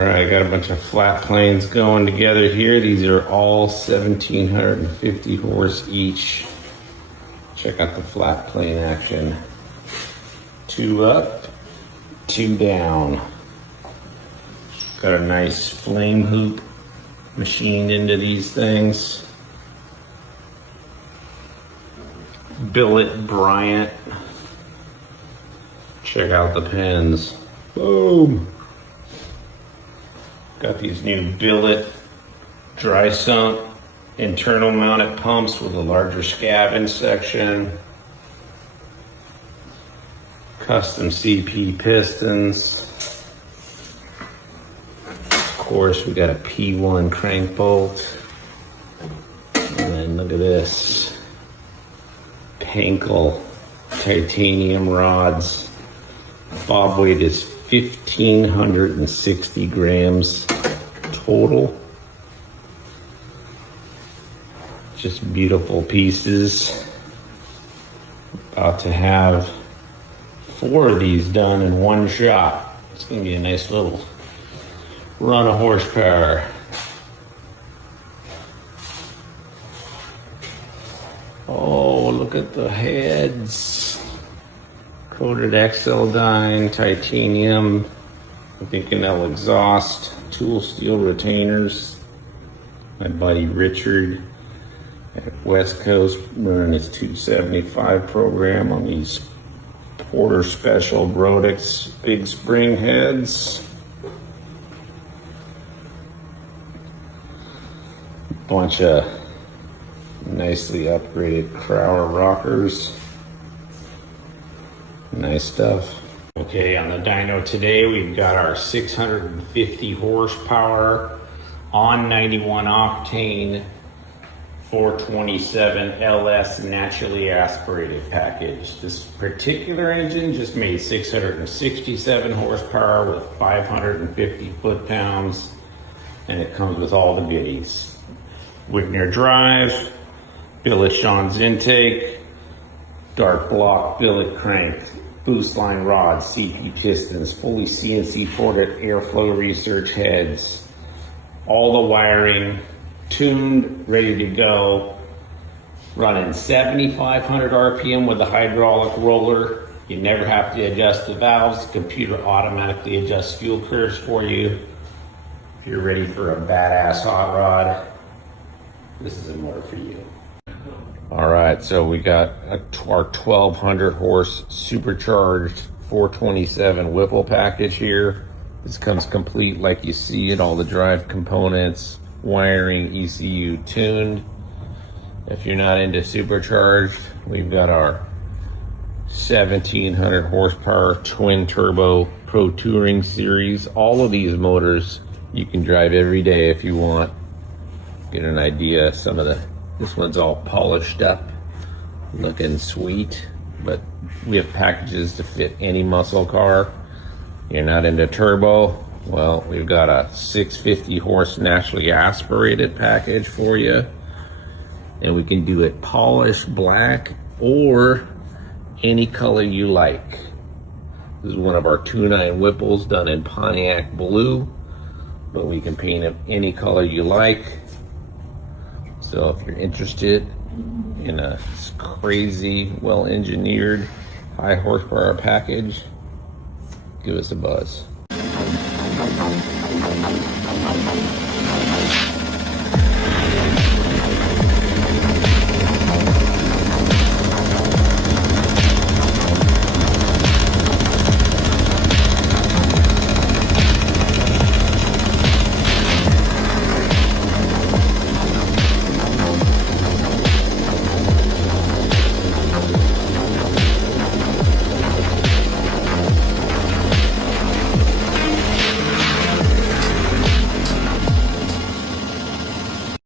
All right, I got a bunch of flat planes going together here. These are all 1,750 horse each. Check out the flat plane action. 2 up, 2 down. Got a nice flame hoop machined into these things. Billet Bryant. Check out the pins. Boom. Got these new billet dry sump internal mounted pumps with a larger scavenge section. Custom CP pistons. Of course, we got a P1 crank bolt. And then look at this. Pankel titanium rods. Bob weight is 1,560 grams total. Just beautiful pieces. About to have 4 of these done in one shot. It's gonna be a nice little run of horsepower. Oh, look at the heads. Coated XL-dyne, titanium, Inconel exhaust, tool steel retainers. My buddy Richard at West Coast running his 275 program on these Porter Special Brodix big spring heads. Bunch of nicely upgraded Crowler rockers. Nice stuff. Okay, on the dyno today, we've got our 650 horsepower on 91 octane 427 LS naturally aspirated package. This particular engine just made 667 horsepower with 550 foot-pounds, and it comes with all the goodies. Wigner drive, billet Sean's intake, dark block billet crank, boost line rods, CP pistons, fully CNC ported airflow research heads, all the wiring tuned, ready to go, running 7,500 RPM with the hydraulic roller. You never have to adjust the valves. The computer automatically adjusts fuel curves for you. If you're ready for a badass hot rod, this is a motor for you. All right, so we got our 1,200 horse supercharged 427 Whipple package here. This comes complete like you see it, all the drive components, wiring, ECU tuned. If you're not into supercharged, we've got our 1,700 horsepower twin turbo Pro Touring series. All of these motors you can drive every day if you want. Get an idea. This one's all polished up, looking sweet, but we have packages to fit any muscle car. You're not into turbo? Well, we've got a 650 horse naturally aspirated package for you. And we can do it polished black or any color you like. This is one of our 2.9 Whipples done in Pontiac blue, but we can paint it any color you like. So if you're interested in a crazy, well-engineered, high horsepower package, give us a buzz.